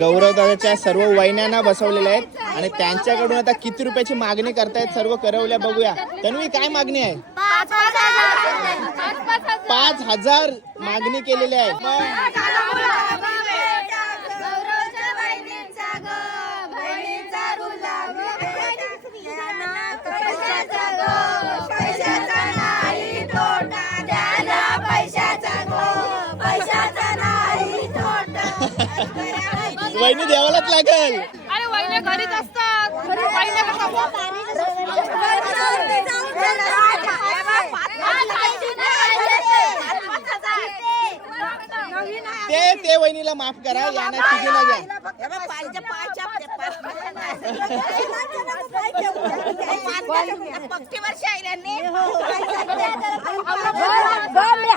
गौरव दादाच्या सर्व वहिन्यांना बसवलेल्या आहेत आणि त्यांच्याकडून आता किती रुपयाची मागणी करतायत सर्व करवल्या बघूया. तन्वी काय मागणी आहे? पाच हजार. मागणी केलेली आहे. वहिनी द्यावालाच लागेल. अरे वहिने घरीच असतात. वहिने ते ते वहिनीला माफ करा यांना तिघीला घ्या. सुना बसल्या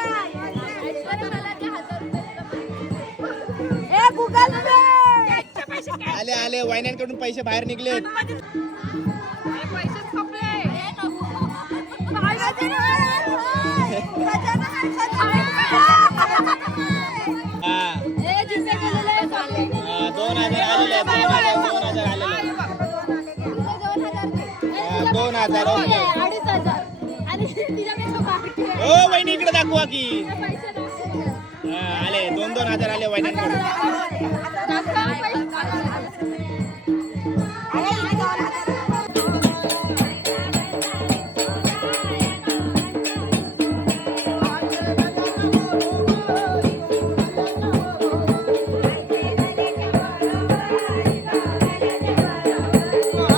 पे आले आले वहिन्यांकडून पैसे बाहेर हा. हा, दोन हजार आलेले आहेत, दोन हजार दोन हजार आलेले दोन हजार. हो वहिनी इकडे दाखवा की. आले. दोन दोन हजार आले वहिन्यांकडून